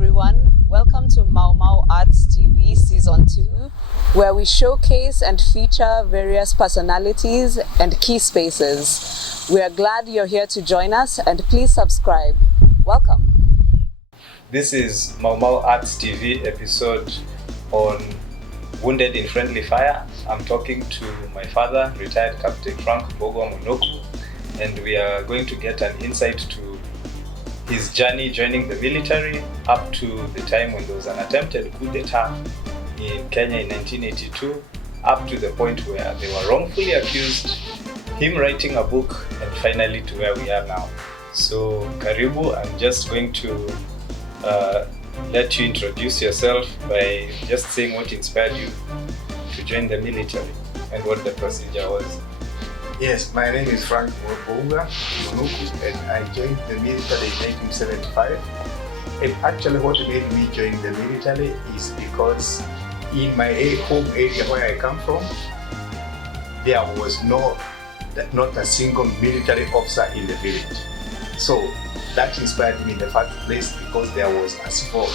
everyone. Welcome to Mau Mau Arts TV Season 2, where we showcase and feature various personalities and key spaces. We are glad you're here to join us, and please subscribe. Welcome. This is Mau Mau Arts TV episode on Wounded in Friendly Fire. I'm talking to my father, retired Captain Frank Mũnũku, and we are going to get an insight to his journey joining the military up to the time when there was an attempted coup d'etat in Kenya in 1982, up to the point where they were wrongfully accused, him writing a book, and finally to where we are now. So, Karibu, I'm just going to let you introduce yourself by just saying what inspired you to join the military and what the procedure was. Yes, my name is Frank Mũnũku, and I joined the military in 1975. And actually what made me join the military is because in my home area where I come from, there was not a single military officer in the village. So that inspired me in the first place because there was a civil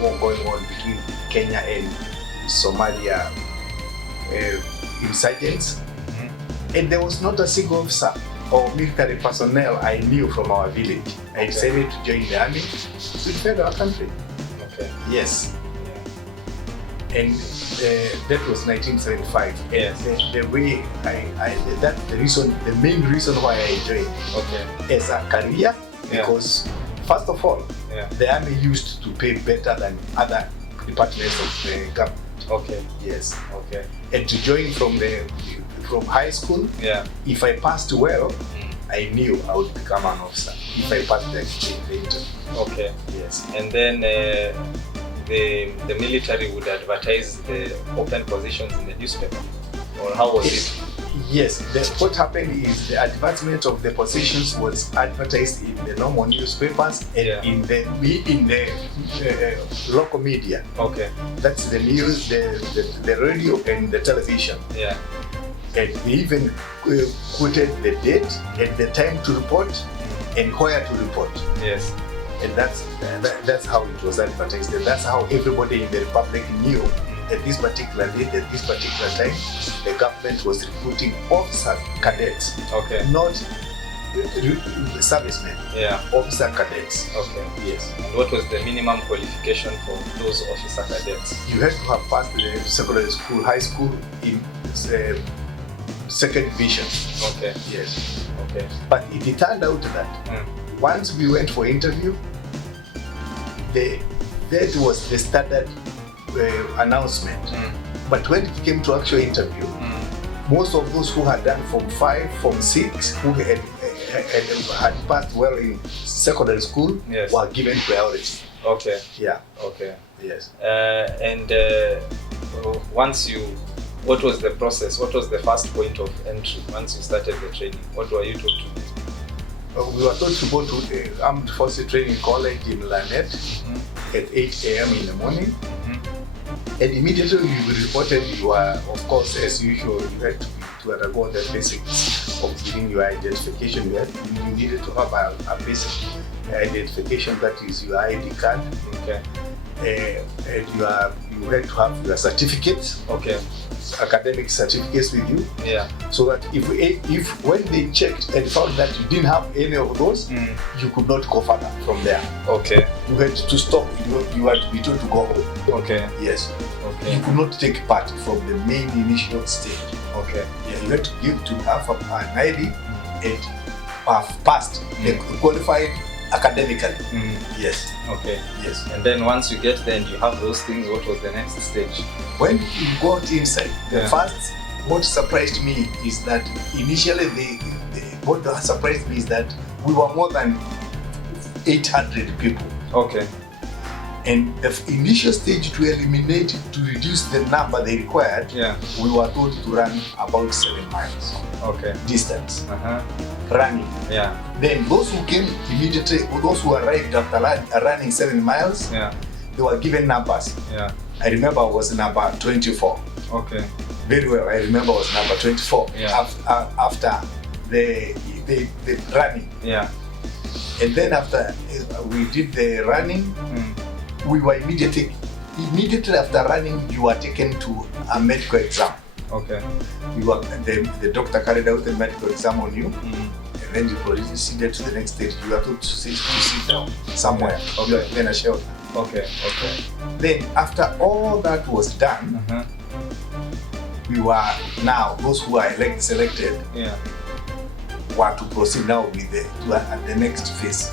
war going on between Kenya and Somalia insurgents. And there was not a single officer or military personnel I knew from our village. I decided to join the army to defend our country. Okay. Yes. Yeah. And that was 1975. Yes. And the way that's the main reason why I joined. Okay. As a career, because first of all, the army used to pay better than other departments of the government. Okay. Yes. Okay. And to join from high school, if I passed well, I knew I would become an officer if I passed the interview. Okay. Yes. And then the military would advertise the open positions in the newspaper, or how was it? Yes. What happened is the advertisement of the positions was advertised in the normal newspapers and in the local media. Okay. That's the news, the radio, and the television. Yeah. And they even quoted the date and the time to report and where to report. Yes. And that's how it was advertised. And that's how everybody in the Republic knew at this particular date, at this particular time, the government was recruiting officer cadets. Okay. Not servicemen. Yeah. Officer cadets. Okay. Yes. And what was the minimum qualification for those officer cadets? You had to have passed the secondary school, high school in second division. Okay. Yes. Okay. But it turned out that once we went for interview, that was the standard announcement. But when it came to actual interview, most of those who had done Form 5, Form 6, who had passed well in secondary school, were given priority. Okay. Yeah. Okay. Yes. What was the process? What was the first point of entry once you started the training? What were you told to do? We were told to go to the Armed Forces Training College in Lanet at 8 a.m. in the morning. And immediately we were reported you were, of course, as usual, you had to undergo the basics of giving your identification. You needed to have a basic identification, that is your ID card. Okay. And you had to have your certificates. Okay. Academic certificates with you. Yeah. So that if when they checked and found that you didn't have any of those, you could not go further from there. Okay. You had to stop. You had to be told to go home. Okay. Yes. Okay. You could not take part from the main initial stage. Okay. Yeah, you had to have an ID and have passed, qualified academically. Yes. Okay. Yes. And then once you get there and you have those things, what was the next stage? When you got inside, what surprised me is that initially what surprised me is that we were more than 800 people. Okay. And the initial stage to reduce the number they required, we were told to run about 7 miles. Okay. Distance. Running. Yeah. Then those who came immediately, those who arrived after running 7 miles, they were given numbers. Yeah. I remember I was number 24. Okay. Very well, I remember I was number 24 after the running. Yeah. And then after we did the running, we were immediately after running, you were taken to a medical exam. Okay. The doctor carried out the medical exam on you, and then you proceeded to the next stage. You were told to sit down somewhere, Okay. in a shelter. Okay. Then after all that was done, we were now, those who are selected, Yeah. were to proceed now with the next phase.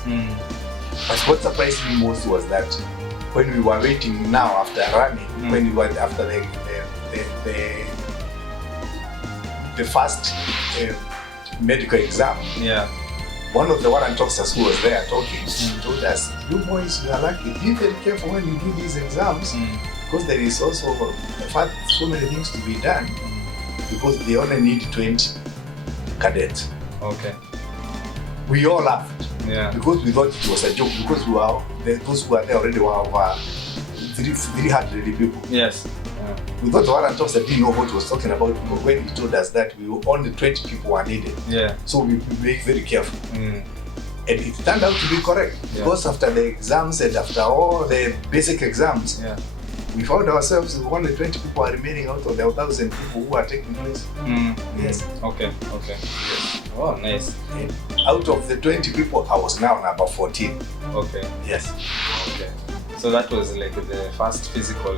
But what surprised me most was that when we were waiting now after running, when we were after the first medical exam, Yeah. one of the warrant officers who was there talking told us, "You boys, you are lucky. Be very careful when you do these exams, because there is also so many things to be done, because they only need 20 cadets." Okay. We all laughed. Yeah. Because we thought it was a joke, because those who were there already were over 300 people. Yes. We thought the warrant officer didn't know what he was talking about, but when he told us that only 20 people were needed. Yeah. So we were very careful. And it turned out to be correct, because after the exams and after all the basic exams, we found ourselves with only 20 people are remaining out of the 1,000 people who are taking place. Yes. Okay. Oh, nice. And out of the 20 people, I was now number 14. Okay. Yes. Okay. So that was like the first physical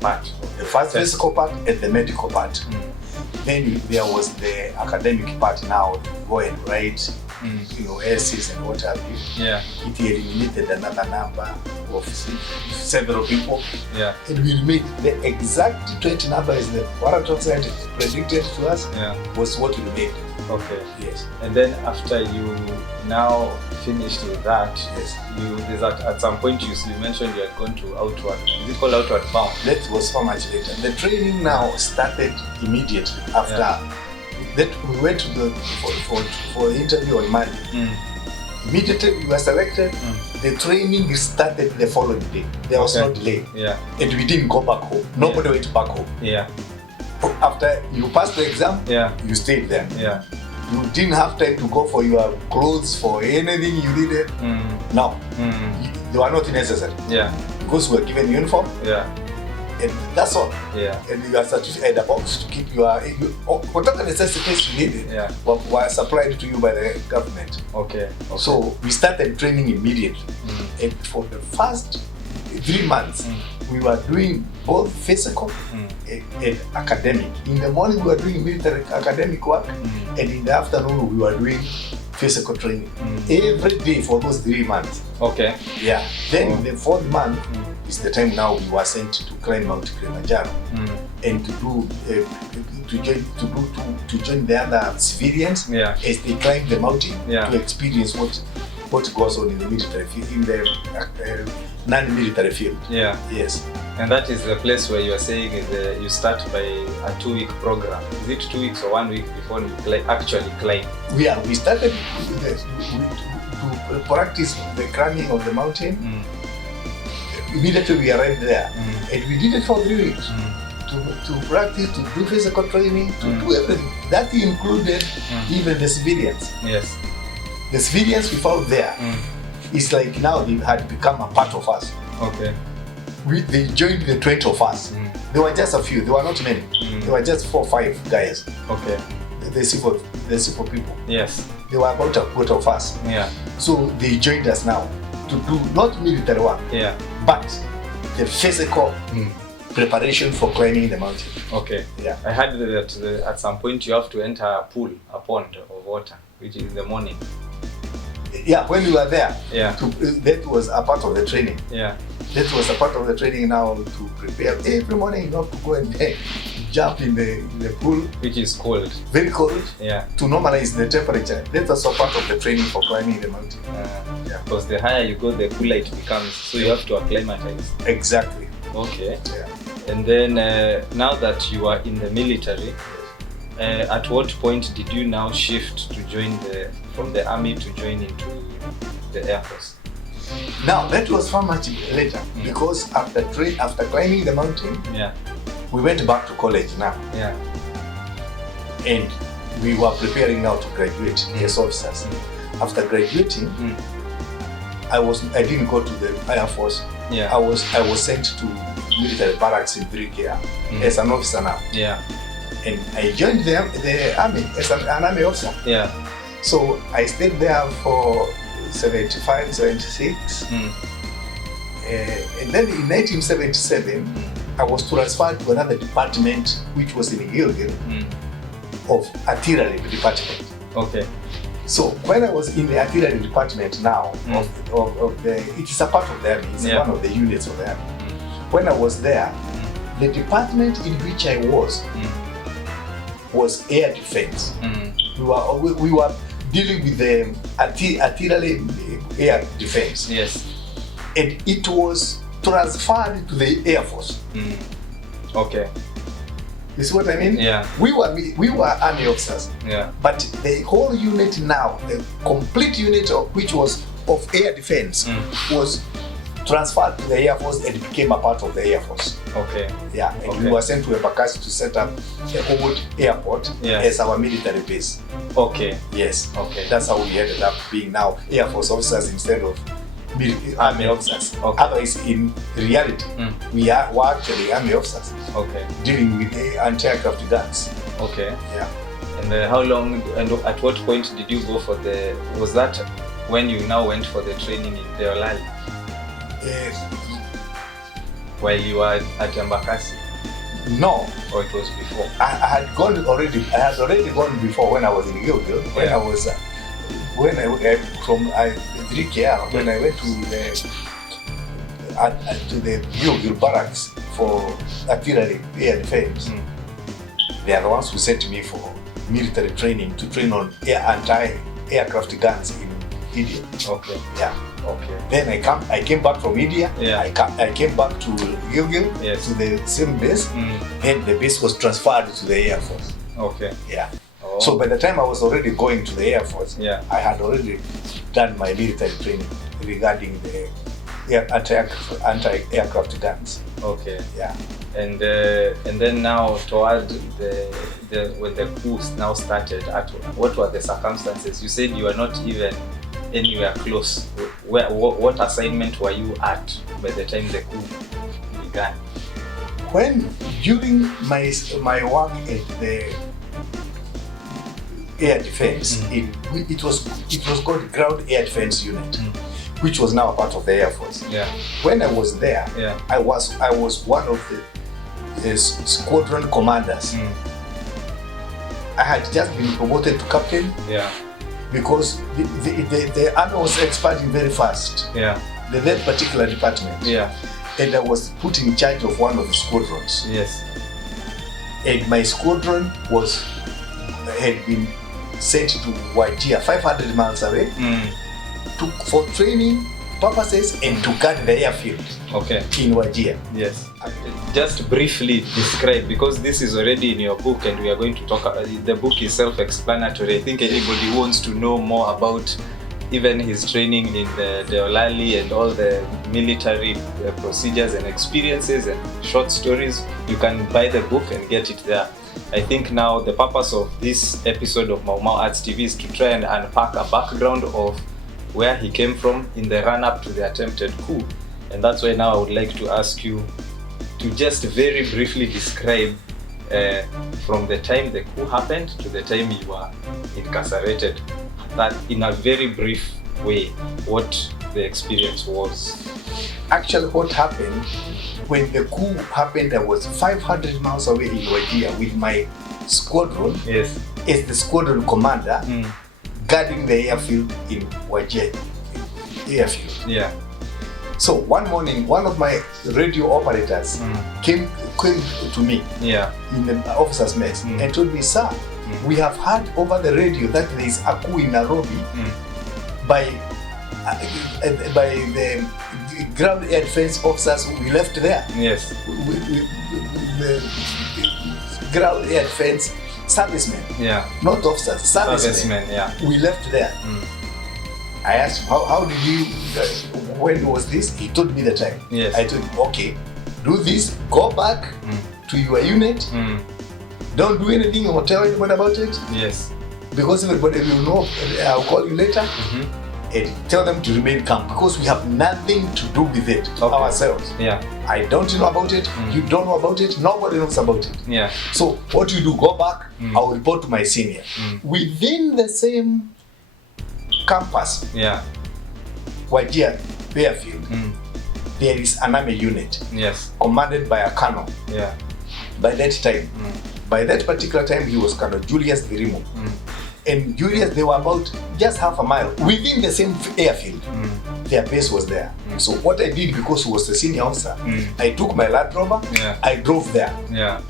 part. The first physical part and the medical part. Then there was the academic part now, go and write, essays and what have you. Yeah. It eliminated another number of several people. Yeah. And we made the exact 20 numbers the warrant officer had predicted to us was what we made. Okay. Yes. And then after you now finished with that, at some point you mentioned you had gone to outward. Is it called outward bound? That was so much later. The training now started immediately after that. We went to for the interview on Monday. Immediately we were selected. The training started the following day. There was no delay. Yeah. And we didn't go back home. Nobody went back home. Yeah. After you passed the exam, you stayed there. Yeah. You didn't have time to go for your clothes, for anything you needed. No. They were not necessary. Yeah. Because we were given uniform. Yeah. And that's all. Yeah. And your certificate and a box to keep whatever necessities you needed were supplied to you by the government. Okay. So we started training immediately. And for the first 3 months, we were doing both physical and academic. In the morning we were doing military academic work, and in the afternoon we were doing physical training every day for those 3 months. Okay. Yeah. Then the 4th month is the time now we were sent to climb Mount Kilimanjaro and to join the other civilians as they climb the mountain to experience what goes on in the military field, in the non-military field. Yeah. Yes. And that is the place where you are saying you start by a 2-week program. Is it 2 weeks or 1 week before you actually climb? Yeah, we started to practice the climbing of the mountain. Immediately we arrived there, and we did it for 3 weeks to practice, to do physical training, to do everything. That included even the civilians. Yes. The civilians we found there, it's like now they had become a part of us. Okay. They joined the 20 of us. There were just a few, there were not many. There were just 4 or 5 guys. Okay. The civil people. Yes. There were about a quarter of us. Yeah. So they joined us now to do not military work, but the physical preparation for climbing the mountain. Okay. Yeah. I heard that at some point you have to enter a pool, a pond of water, which is in the morning. Yeah, when we were there, that was a part of the training. Yeah. That was a part of the training now to prepare. Every morning you have to go and jump in the pool. Which is cold. Very cold. Yeah. To normalize the temperature. That's also part of the training for climbing the mountain. Because the higher you go, the cooler it becomes. So you have to acclimatize. Exactly. Okay. Yeah. And then now that you are in the military, at what point did you now shift to join from the army to join into the Air Force? Now that was far much later, because after climbing the mountain, we went back to college now. Yeah. And we were preparing now to graduate as officers. After graduating, I didn't go to the Air Force. Yeah. I was sent to military barracks in Virginia as an officer now. Yeah. And I joined the army as an army officer. Yeah. So I stayed there for 75, 76. And then in 1977, I was transferred to another department, which was in Gilgil, of artillery department. Okay. So when I was in the artillery department now, of the, it is a part of the army, it's one of the units of the army. When I was there, the department in which I was air defense. We were dealing with the artillery air defense. Yes. And it was transferred to the Air Force. Okay. You see what I mean? Yeah. We were army officers. Yeah. But the whole unit now, the complete unit which was of air defense, was transferred to the Air Force and became a part of the Air Force. Okay. Yeah. And we were sent to Embakasi to set up the old airport as our military base. Okay. Yes. Okay. That's how we ended up being now Air Force officers instead of army officers. Okay. Otherwise, in reality, we were actually army officers. Okay. Dealing with anti-aircraft guns. Okay. Yeah. And how long and at what point did you go for the? Was that when you now went for the training in Deolali? While you were at Embakasi? No. Or it was before? I had already gone before when I was in Gilgil. When I was from 3KR, when I went to the Gilgil barracks for artillery air defense. They are the ones who sent me for military training to train on anti-aircraft guns in India. Okay. Yeah. Okay. Then I came back from India. Yeah. I came back to Gilgil, to the same base, and the base was transferred to the Air Force. Okay. Yeah. Oh. So by the time I was already going to the Air Force, I had already done my military training regarding the anti-aircraft guns. Okay. Yeah. And then now toward when the coup now started, what were the circumstances? You said you were not even anywhere close. What assignment were you at by the time the coup began? During my work at the air defense, it was called Ground Air Defense Unit, which was now a part of the Air Force. Yeah. When I was there, I was one of the squadron commanders. I had just been promoted to captain. Yeah. Because the army was expanding very fast. Yeah. That particular department. Yeah. And I was put in charge of one of the squadrons. Yes. And my squadron had been sent to Wajir, 500 miles away, for training purposes and to guard the airfield. Okay. In Wajir. Yes. Just briefly describe, because this is already in your book and we are going to talk, the book is self-explanatory. I think anybody who wants to know more about even his training in the Deolali and all the military procedures and experiences and short stories, you can buy the book and get it there. I think now the purpose of this episode of Mau Mau Arts TV is to try and unpack a background of where he came from in the run-up to the attempted coup. And that's why now I would like to ask you to just very briefly describe from the time the coup happened to the time you were incarcerated, that in a very brief way, what the experience was. Actually, what happened, when the coup happened, I was 500 miles away in Wajir with my squadron as the squadron commander, guarding the airfield in Wajir airfield. Yeah. So one morning, one of my radio operators came to me in the officer's mess and told me, "Sir, we have heard over the radio that there is a coup in Nairobi by the ground air defense officers we left there." Yes. The ground air defense servicemen. Yeah. Not officers, servicemen. Yeah. We left there. I asked him, how did you, when was this? He told me the time. Yes. I told him, okay, do this, go back to your unit, don't do anything or tell anyone about it. Yes. Because everybody will know, I'll call you later. and tell them to remain calm because we have nothing to do with it ourselves. Yeah. I don't know about it, you don't know about it, nobody knows about it. Yeah. So what you do, go back, I'll report to my senior. Within the same campus, Yeah. Wajir, Fairfield, there is an army unit Yes. commanded by a colonel. Yeah. By that particular time, he was Colonel Julius Virimo. And Julius, they were about just half a mile within the same airfield. Their base was there. So what I did, because he was the senior officer, I took my Land Rover, I drove there. Yeah.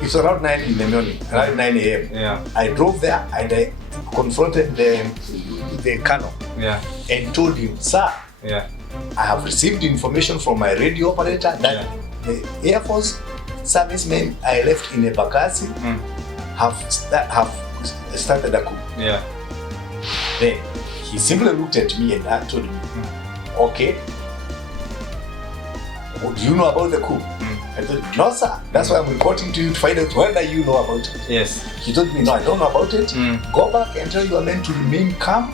It's around 9 in the morning, around 9 a.m. Yeah. I drove there and I confronted the colonel and told him, sir, I have received information from my radio operator that the Air Force servicemen I left in Ebakasi have started a coup. Yeah. Then he simply looked at me and I told me, okay, do you know about the coup? I told him, no sir, that's why I'm reporting to you to find out whether you know about it. Yes. He told me, no, I don't know about it. Go back and tell your men to remain calm,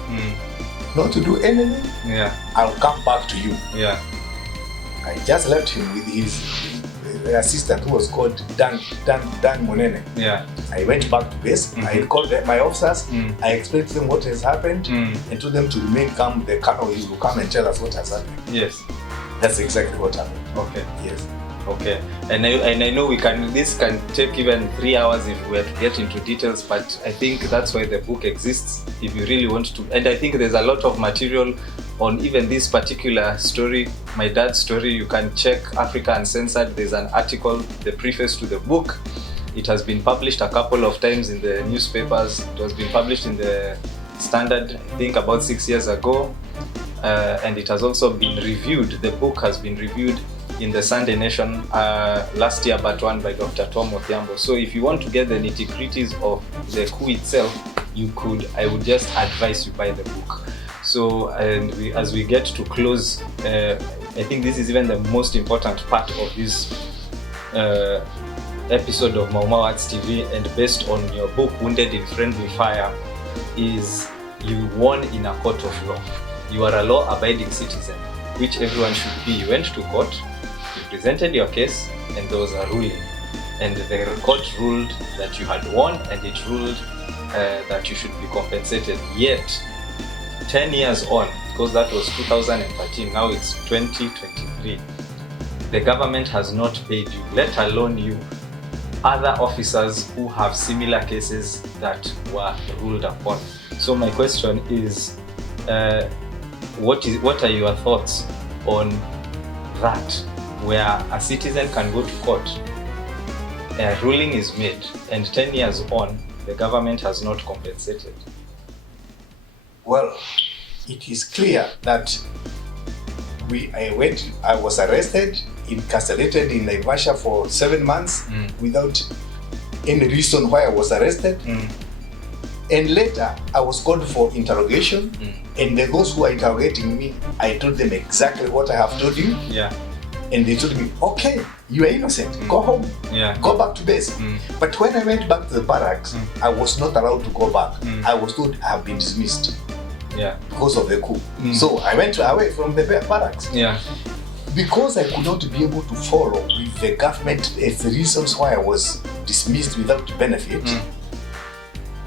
not to do anything. Yeah. I'll come back to you. Yeah. I just left him with his assistant who was called Dan Monene. Yeah. I went back to base. I called my officers. I explained to them what has happened and told them to remain calm. The colonel will come and tell us what has happened. Yes. That's exactly what happened. Okay. Yes. Okay. And I know this can take even 3 hours if we were to get into details, but I think that's why the book exists, if you really want to. And I think there's a lot of material on even this particular story, my dad's story. You can check Africa Uncensored. There's an article, the preface to the book. It has been published a couple of times in the newspapers. It has been published in the Standard, I think about 6 years ago. And it has also been reviewed. The book has been reviewed in the Sunday Nation last year, but one by Dr. Tom Othiambo. So if you want to get the nitty-gritties of the coup itself, I would just advise you buy the book. So, and as we get to close, I think this is even the most important part of this episode of Mau Mau Arts TV, and based on your book, Wounded in Friendly Fire, is you won in a court of law. You are a law-abiding citizen, which everyone should be. You went to court, you presented your case, and there was a ruling. And the court ruled that you had won, and it ruled that you should be compensated. Yet, 10 years on, because that was 2013, now it's 2023, the government has not paid you, let alone you, other officers who have similar cases that were ruled upon. So my question is, what are your thoughts on that, where a citizen can go to court, a ruling is made, and 10 years on, the government has not compensated? Well, it is clear that I was arrested, incarcerated in Naivasha for 7 months without any reason why I was arrested. And later, I was called for interrogation. And those who are interrogating me, I told them exactly what I have told you. Yeah. And they told me, okay, you are innocent, go home, go back to base. But when I went back to the barracks, I was not allowed to go back. I was told I have been dismissed because of the coup. So I went away from the barracks. Because I could not be able to follow with the government as the reasons why I was dismissed without benefit,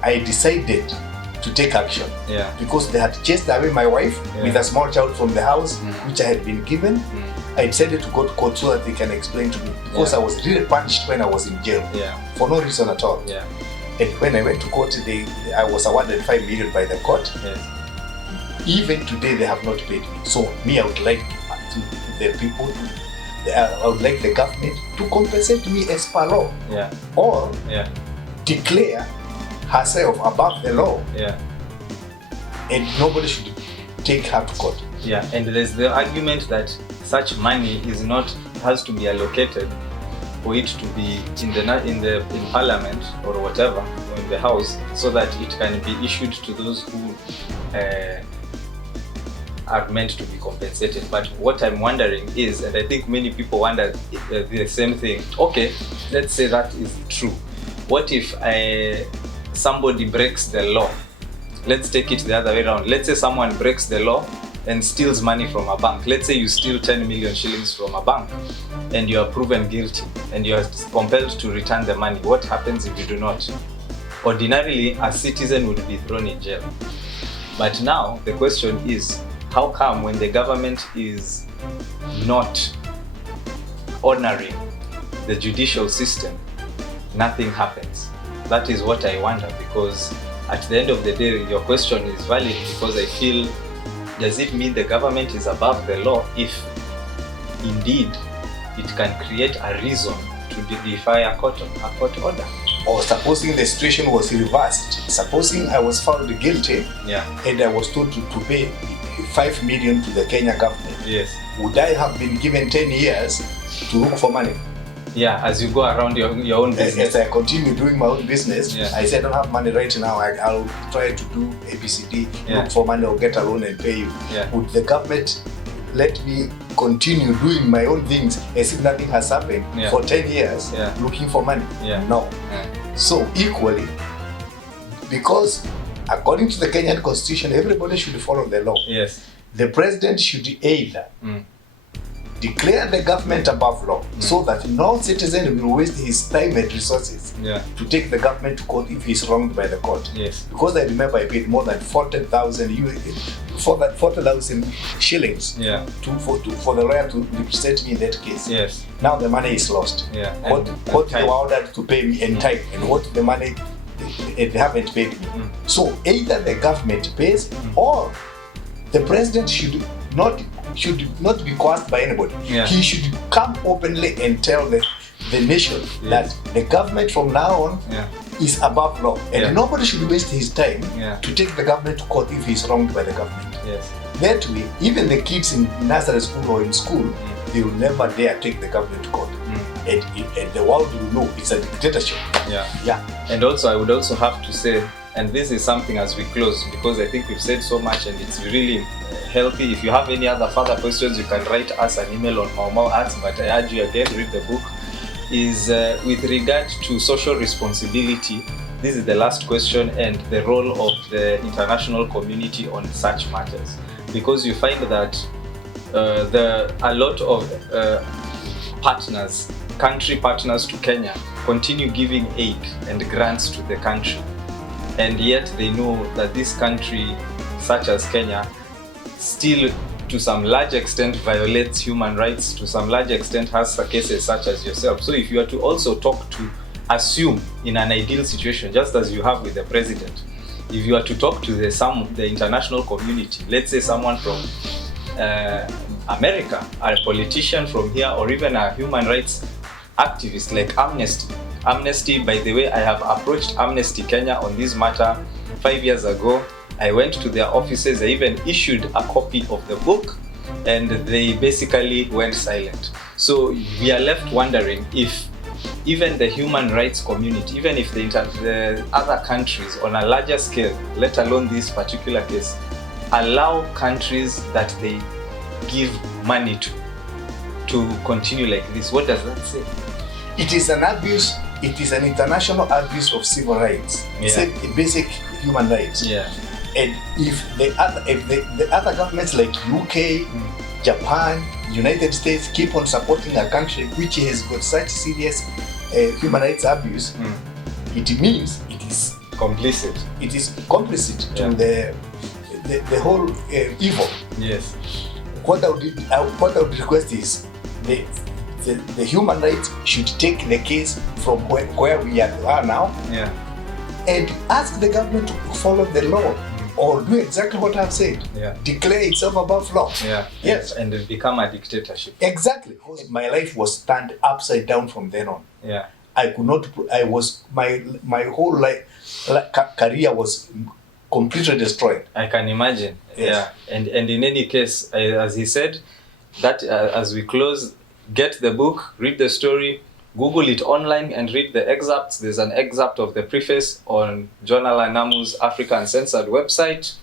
I decided to take action. Because they had chased away my wife with a small child from the house, which I had been given. I decided to go to court so that they can explain to me, because I was really punished when I was in jail for no reason at all. And when I went to court, I was awarded 5 million by the court. Even today, they have not paid me. So me, I would like I would like the government to compensate me as per law, or declare herself above the law, and nobody should take her to court. And there's the argument that such money has to be allocated for it to be in Parliament or whatever, or in the House, so that it can be issued to those who are meant to be compensated. But what I'm wondering is, and I think many people wonder the same thing, okay, let's say that is true. What if somebody breaks the law let's take it the other way around. Let's say someone breaks the law and steals money from a bank. Let's say you steal 10 million shillings from a bank and you are proven guilty and you are compelled to return the money. What happens if you do not? Ordinarily, a citizen would be thrown in jail. But now the question is, how come when the government is not honoring the judicial system, nothing happens? That is what I wonder, because at the end of the day, your question is valid, because I feel, does it mean the government is above the law if indeed it can create a reason to defy a court order? Or supposing the situation was reversed, supposing I was found guilty, and I was told to pay 5 million to the Kenya government, yes, would I have been given 10 years to look for money? Yeah, as you go around your own business. As I continue doing my own business, Yeah. I say I don't have money right now, I'll try to do ABCD, look for money or get a loan and pay you. Yeah. Would the government let me continue doing my own things as if nothing has happened for 10 years looking for money? No. So equally, because according to the Kenyan constitution, everybody should follow the law. Yes. The president should either declare the government above law so that no citizen will waste his time and resources to take the government to court if he's wronged by the court. Yes. Because I remember I paid more than 40,000 shillings for the lawyer to represent me in that case. Yes. Now the money is lost. Yeah. What they were ordered to pay me in time, and what the money they haven't paid me. So either the government pays or the president should not be coerced by anybody. He should come openly and tell the nation that the government from now on is above law, and nobody should waste his time to take the government to court if he's wronged by the government. Yes. That way, even the kids in nursery school or in school, they will never dare take the government to court. And the world will know it's a dictatorship. And also, I would also have to say, and this is something as we close, because I think we've said so much and it's really healthy. If you have any other further questions, you can write us an email on Mau Arts, but I urge you again, read the book. Is with regard to social responsibility, this is the last question, and the role of the international community on such matters. Because you find that a lot of country partners to Kenya continue giving aid and grants to the country. And yet they know that this country, such as Kenya, still to some large extent violates human rights, to some large extent has cases such as yourself. So if you are to also assume in an ideal situation, just as you have with the president, if you are to talk to the international community, let's say someone from America, a politician from here, or even a human rights activist like Amnesty, by the way, I have approached Amnesty Kenya on this matter 5 years ago. I went to their offices, I even issued a copy of the book, and they basically went silent. So we are left wondering if even the human rights community, even if the other countries on a larger scale, let alone this particular case, allow countries that they give money to continue like this. What does that say? It is an abuse. It is an international abuse of civil rights. It's a basic human rights. And if the other governments like UK, Japan, United States keep on supporting a country which has got such serious human rights abuse, it means it is complicit. It is complicit to the whole evil. Yes. What I would request is the human rights should take the case from where we are now, and ask the government to follow the law, or do exactly what I've said. Declare itself above law. Yes. And become a dictatorship. Exactly. My life was turned upside down from then on. I could not. My whole career was completely destroyed. I can imagine. Yes. And in any case, as he said, that as we close, get the book, read the story, Google it online and read the excerpts. There's an excerpt of the preface on Journal Anamu's Africa Uncensored website.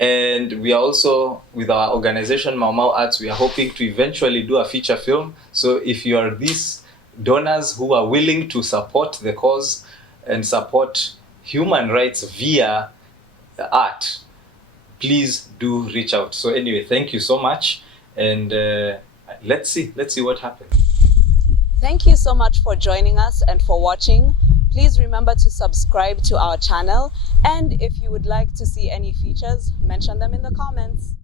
And we are also, with our organization Mau Arts, we are hoping to eventually do a feature film. So if you are these donors who are willing to support the cause and support human rights via art, please do reach out. So anyway, thank you so much, and let's see what happens. Thank you so much for joining us and for watching. Please remember to subscribe to our channel, and if you would like to see any features, mention them in the comments.